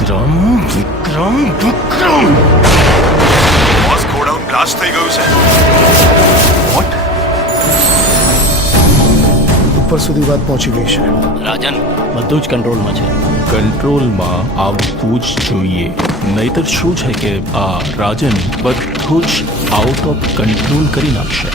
વિક્રમ વિક્રમ વિક્રમ boss godown blast થઈ ગયું છે. વોટ? ઉપર સુધી વાત પહોંચી ગઈ છે. રાજન બધું જ કંટ્રોલમાં છે. કંટ્રોલમાં આવવું જ જોઈએ, નહીતર શું છે કે આ રાજન બધું જ આઉટ ઓફ કંટ્રોલ કરી નાખશે.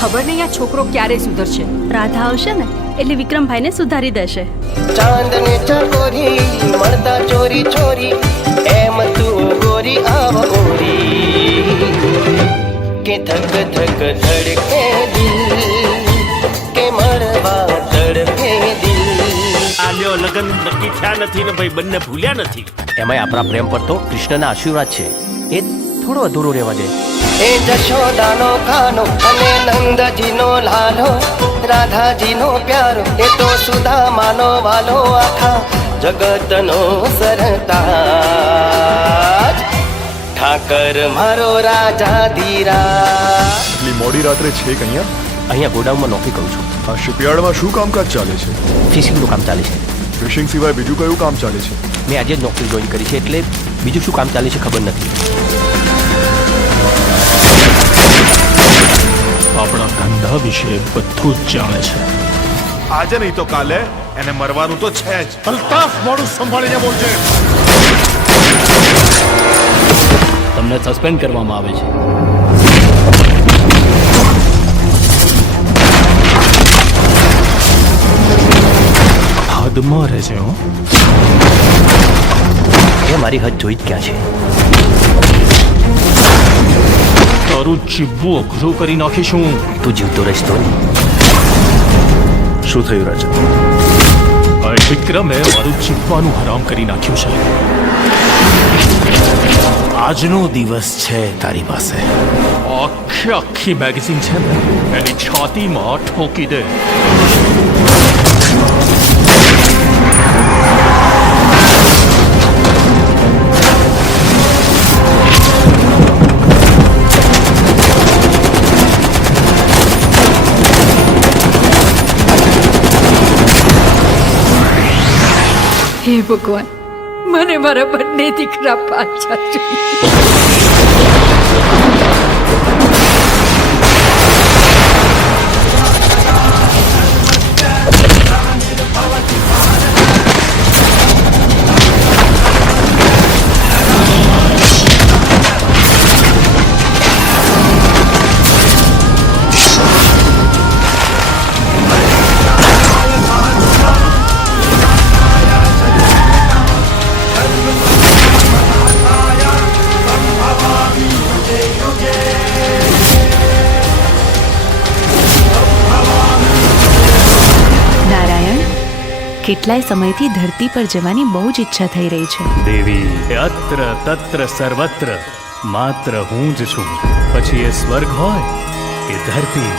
ખબર નહીં આ છોકરો ક્યારે સુધરશે. રાધા આવશે ને એટલે વિક્રમભાઈને સુધારી દેશે. ચાંદને ચકોરી મળતા ચોરી ચોરી એમ તું ગોરી આવ ગોરી કે ધક ધક ધડકે દિલ કે મળવા તડપે દિલ. આલ્યો લગન નક્કી થયા નથી ને ભાઈ બંને ભૂલ્યા નથી. એમાંય આપણા પ્રેમ પર તો કૃષ્ણના આશીર્વાદ છે, એ થોડો અધૂરો રહેવા દે. એ જશોદાનો ખાનો અને નંદજીનો લાલો, રાધાજીનો પ્યારો એ તો સુદામાનો વાલો, આખા જગતનો સરતાજ ઠાકર મારો રાજા ધીરા. એટલી મોડી રાત્રે છે કે અહીંયા ગોડાઉનમાં નોકરી કરું છું. આ શિપયાર્ડમાં શું કામકાજ ચાલે છે? ફિશિંગનું કામ ચાલે છે. ફિશિંગ સિવાય બીજું કયું કામ ચાલે છે? મેં આજે જ નોકરી જોઈન કરી છે એટલે બીજું શું કામ ચાલે છે ખબર નથી. આપણા ધંધા વિશે બધું જ જાણે છે. આજે નહીં તો કાલે એને મરવાનું તો છે જ. અલ્તાફ, મોડું સંભાળીને બોલજે. તમને સસ્પેન્ડ કરવામાં આવે છે. હદમાં રહેશે. હો, એ મારી હદ જોઈ જ ક્યાં છે. તારું જીવવું અઘરું કરી નાખીશું. તું જીવતો રહીશ તો નહીં. શું થયું રાજન? આ વિક્રમે મારું જીવવાનું હરામ કરી નાખ્યું છે. આજનો દિવસ છે તારી પાસે. આખી મેગેઝિન છે ને એની છાતીમાં ઠોકી દે. હે ભગવાન, મને મારા બંને દીકરા પાછા જોઈએ. કેટલાય સમયથી ધરતી પર જવાની બહુ જ ઈચ્છા થઈ રહી છે. દેવી અત્ર તત્ર સર્વત્ર માત્ર હું જ છું. પછી એ સ્વર્ગ હોય કે ધરતી.